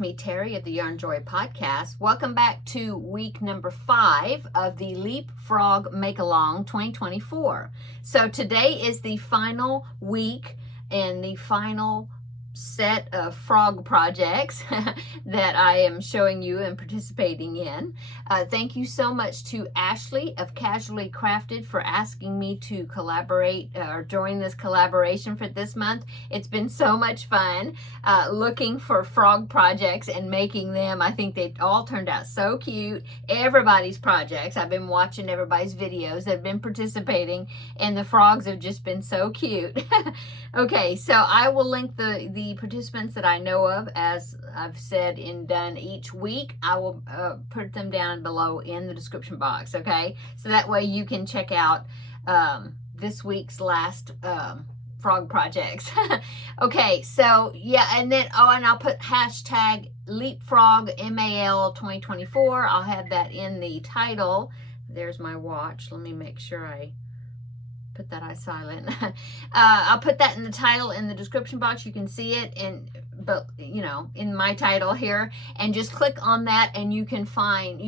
me, Terry, of the Yarn Joy podcast. Welcome back to week number 5 of the Leapfrog Make-Along 2024. So today is the final week and the final set of frog projects that I am showing you and participating in. Thank you so much to Ashley of Casually Crafted for asking me to collaborate or join this collaboration for this month. It's been so much fun looking for frog projects and making them. I think they all turned out so cute. Everybody's projects. I've been watching everybody's videos that have been participating, and the frogs have just been so cute. Okay, so I will link the participants that I know of, as I've said and done each week. I will put them down below in the description box, okay? So that way you can check out this week's last frog projects. Okay, so yeah, and then, and I'll put hashtag Leapfrog MAL 2024. I'll have that in the title. There's my watch. Let me make sure I put that on silent. I'll put that in the title in the description box. You can see it in my title here, and just click on that and you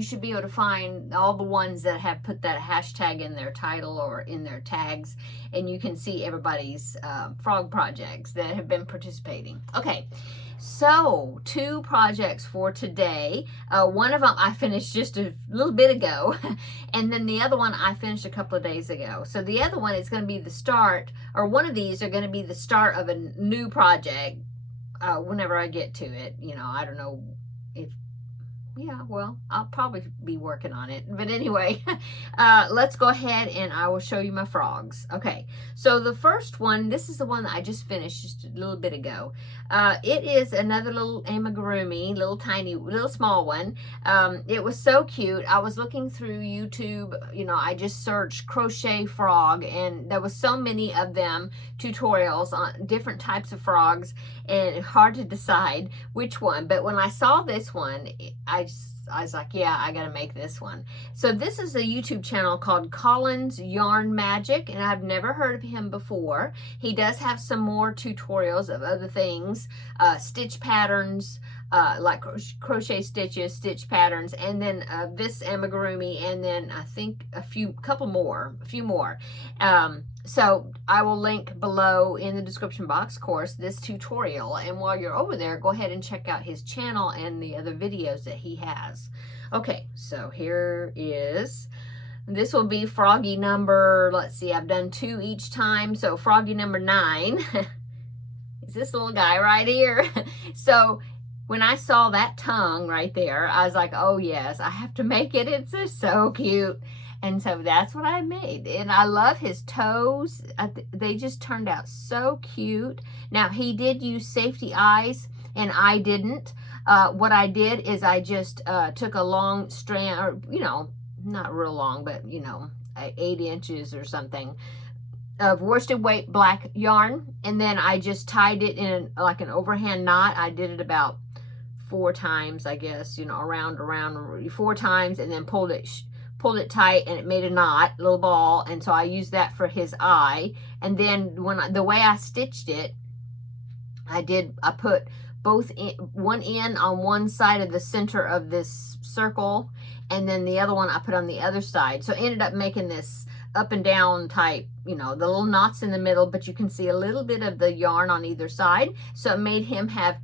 should be able to find all the ones that have put that hashtag in their title or in their tags, and you can see everybody's frog projects that have been participating. Okay, so 2 projects for today. One of them I finished just a little bit ago, and then the other one I finished a couple of days ago. So the other one is going to be the start, or one of these are going to be the start of a new project whenever I get to it. I don't know if, I'll probably be working on it. But anyway, let's go ahead and I will show you my frogs. Okay, so the first one, this is the one that I just finished just a little bit ago. It is another little amigurumi, little small one. It was so cute. I was looking through YouTube, I just searched crochet frog, and there was so many of them, tutorials on different types of frogs, and hard to decide which one. But when I saw this one, I was like, yeah, I gotta make this one. So this is a YouTube channel called Colin's Yarn Magic, and I've never heard of him before. He does have some more tutorials of other things, stitch patterns, like crochet stitches, stitch patterns, and then this amigurumi, and then I think a few more. So I will link below in the description box, of course, this tutorial. And while you're over there, go ahead and check out his channel and the other videos that he has. Okay, so here is, this will be froggy number, let's see, I've done 2 each time. So froggy number 9 is this little guy right here. So when I saw that tongue right there, I was like, oh yes, I have to make it. It's just so cute. And so that's what I made. And I love his toes. They just turned out so cute. Now, he did use safety eyes, and I didn't. What I did is I just took a long strand, or, not real long, but, 8 inches or something of worsted weight black yarn. And then I just tied it in like an overhand knot. I did it about 4 times, I guess, around 4 times, and then pulled it tight, and it made a knot, little ball. And so I used that for his eye. And then the way I stitched it, I put one end on one side of the center of this circle, and then the other one I put on the other side. So I ended up making this up and down type, the little knots in the middle, but you can see a little bit of the yarn on either side. So it made him have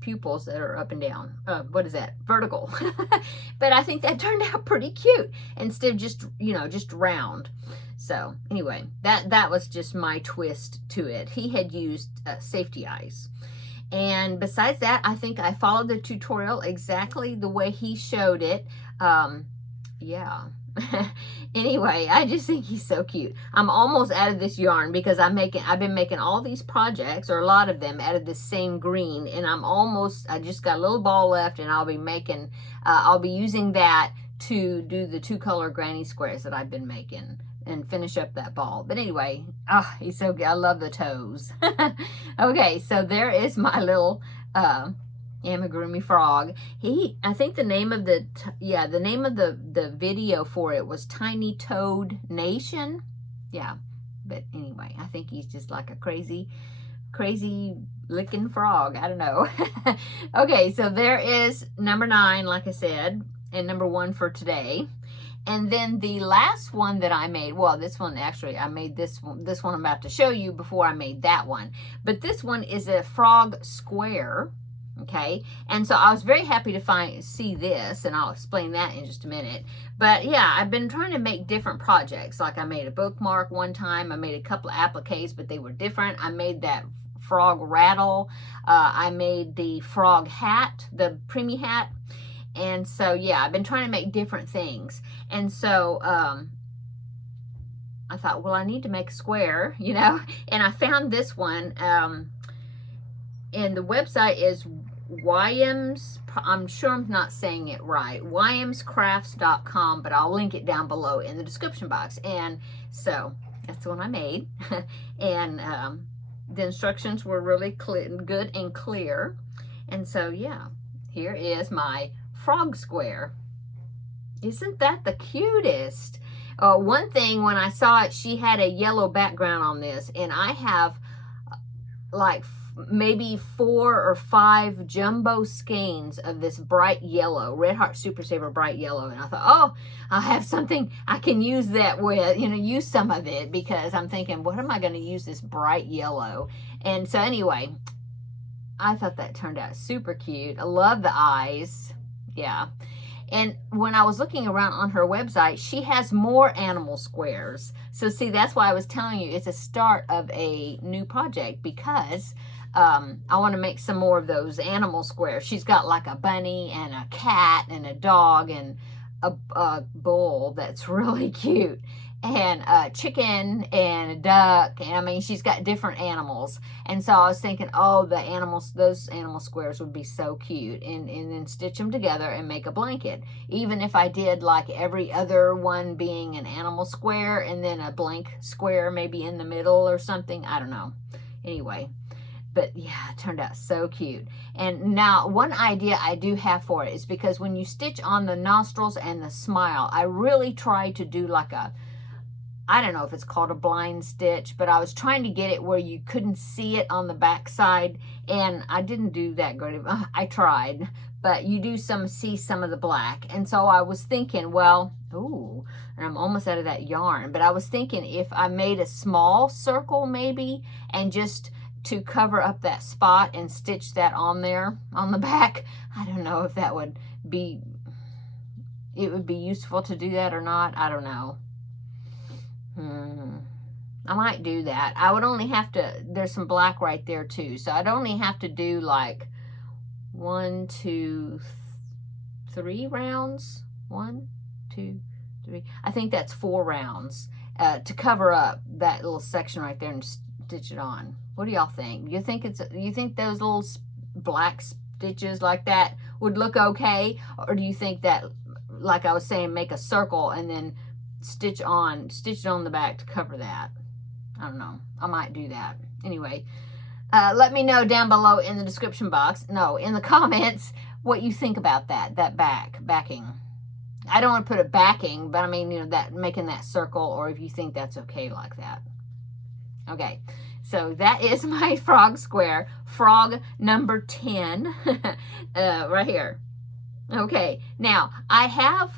pupils that are up and down. What is that? Vertical. But I think that turned out pretty cute instead of just, just round. So anyway, that was just my twist to it. He had used safety eyes. And besides that, I think I followed the tutorial exactly the way he showed it. Yeah. Anyway, I just think he's so cute. I'm almost out of this yarn because I've been making all these projects, or a lot of them, out of this same green, and I just got a little ball left, and I'll be using that to do the 2-color granny squares that I've been making and finish up that ball. But anyway, he's so good. I love the toes. Okay, so there is my little amigurumi frog. I think the name of the video for it was Tiny Toad Nation. Yeah, but anyway, I think he's just like a crazy crazy licking frog. I don't know. Okay, so there is number 9, like I said, and number 1 for today. And then the last one that I made, well, this one actually, I made this one I'm about to show you before I made that one. But this one is a frog square, okay? And so I was very happy to see this, and I'll explain that in just a minute. But yeah, I've been trying to make different projects. Like I made a bookmark one time. I made a couple of appliques, but they were different. I made that frog rattle. I made the frog hat, the preemie hat. And so, yeah, I've been trying to make different things. And so I thought, well, I need to make a square, you know. And I found this one. And the website is YM's, I'm sure I'm not saying it right, ymscrafts.com, but I'll link it down below in the description box. And so that's the one I made. And the instructions were really good and clear. And so, yeah, here is my frog square. Isn't that the cutest? One thing, when I saw it, she had a yellow background on this, and I have like maybe 4 or 5 jumbo skeins of this bright yellow, Red Heart Super Saver bright yellow, and I thought, oh, I'll have something I can use that with, you know, use some of it, because I'm thinking, what am I going to use this bright yellow? And so anyway, I thought that turned out super cute. I love the eyes. Yeah. And when I was looking around on her website, she has more animal squares. So see, that's why I was telling you it's a start of a new project, because I want to make some more of those animal squares. She's got like a bunny and a cat and a dog and a bull that's really cute, and a chicken and a duck. And I mean, she's got different animals. And so I was thinking, oh, those animal squares would be so cute, and then stitch them together and make a blanket. Even if I did like every other one being an animal square and then a blank square maybe in the middle or something. I don't know. Anyway, but yeah, it turned out so cute. And now one idea I do have for it is, because when you stitch on the nostrils and the smile, I really try to do like a, I don't know if it's called a blind stitch, but I was trying to get it where you couldn't see it on the back side, and I didn't do that good. I tried, but you do see some of the black. And so I was thinking, well, ooh, and I'm almost out of that yarn, but I was thinking if I made a small circle maybe, and just to cover up that spot and stitch that on there on the back. I don't know if that would be, it would be useful to do that or not. I don't know. I might do that. I would only have to, there's some black right there too, so I'd only have to do like 1, 2, 3 rounds. 1, 2, 3. I think that's 4 rounds to cover up that little section right there and stitch it on. What do y'all think? You think those little black stitches like that would look okay, or do you think that, like I was saying, make a circle and then stitch it on the back to cover that? I don't know. I might do that. Anyway, let me know down below in the description box, no, in the comments, what you think about that backing. I don't want to put it backing, but I mean, you know, that making that circle, or if you think that's okay like that. Okay, so that is my frog square, frog number 10, right here. Okay, now I have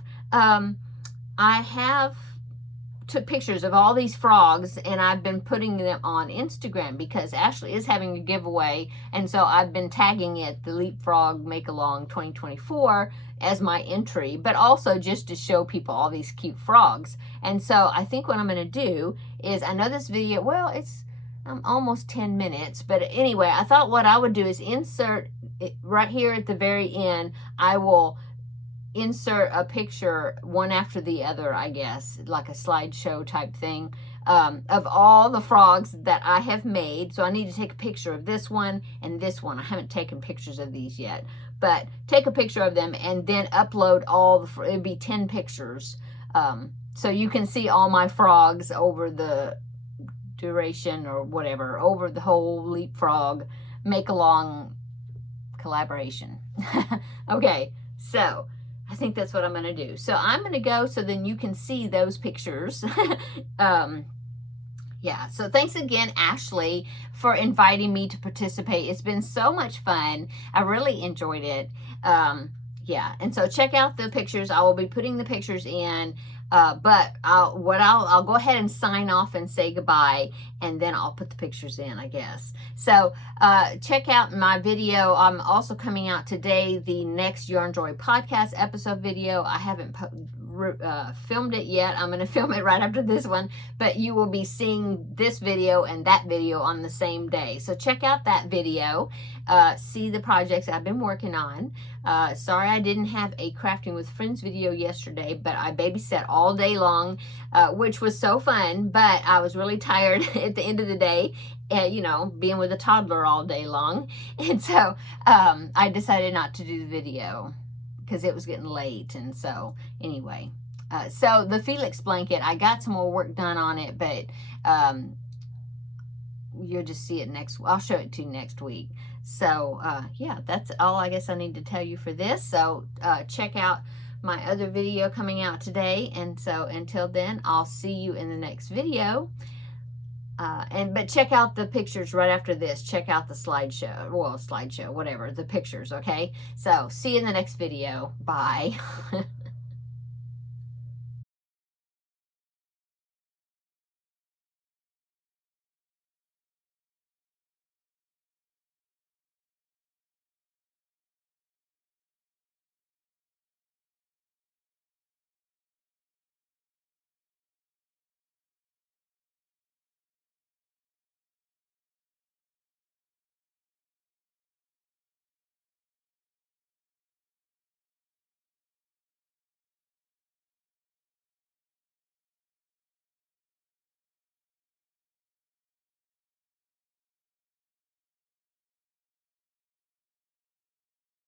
took pictures of all these frogs, and I've been putting them on Instagram because Ashley is having a giveaway, and so I've been tagging it the Leapfrog Make Along 2024 as my entry, but also just to show people all these cute frogs. And so I think what I'm going to do is, I know this video, well, it's almost 10 minutes, but anyway, I thought what I would do is insert it right here at the very end. I will insert a picture one after the other, I guess, like a slideshow type thing, of all the frogs that I have made. So I need to take a picture of this one and this one. I haven't taken pictures of these yet, but take a picture of them and then upload all the, it'd be 10 pictures. So you can see all my frogs over the duration or whatever, over the whole Leapfrog Make Along collaboration. Okay, so I think that's what I'm going to do. So I'm going to go so then you can see those pictures. Yeah, so thanks again, Ashley, for inviting me to participate. It's been so much fun. I really enjoyed it. Yeah, and so check out the pictures. I will be putting the pictures in, but I'll go ahead and sign off and say goodbye, and then I'll put the pictures in, I guess. So check out my video. I'm also coming out today, the next Yarn Joy podcast episode video. I haven't filmed it yet. I'm going to film it right after this one, but you will be seeing this video and that video on the same day. So check out that video. See the projects I've been working on. Sorry I didn't have a Crafting with Friends video yesterday, but I babysat all day long, which was so fun, but I was really tired at the end of the day, you know, being with a toddler all day long. And so I decided not to do the video because it was getting late. And so anyway, so the Felix blanket, I got some more work done on it, but you'll just see it I'll show it to you next week. So yeah, that's all I guess I need to tell you for this. So check out my other video coming out today. And so until then, I'll see you in the next video. But check out the pictures right after this. Check out the slideshow, whatever, the pictures, okay? So see you in the next video. Bye.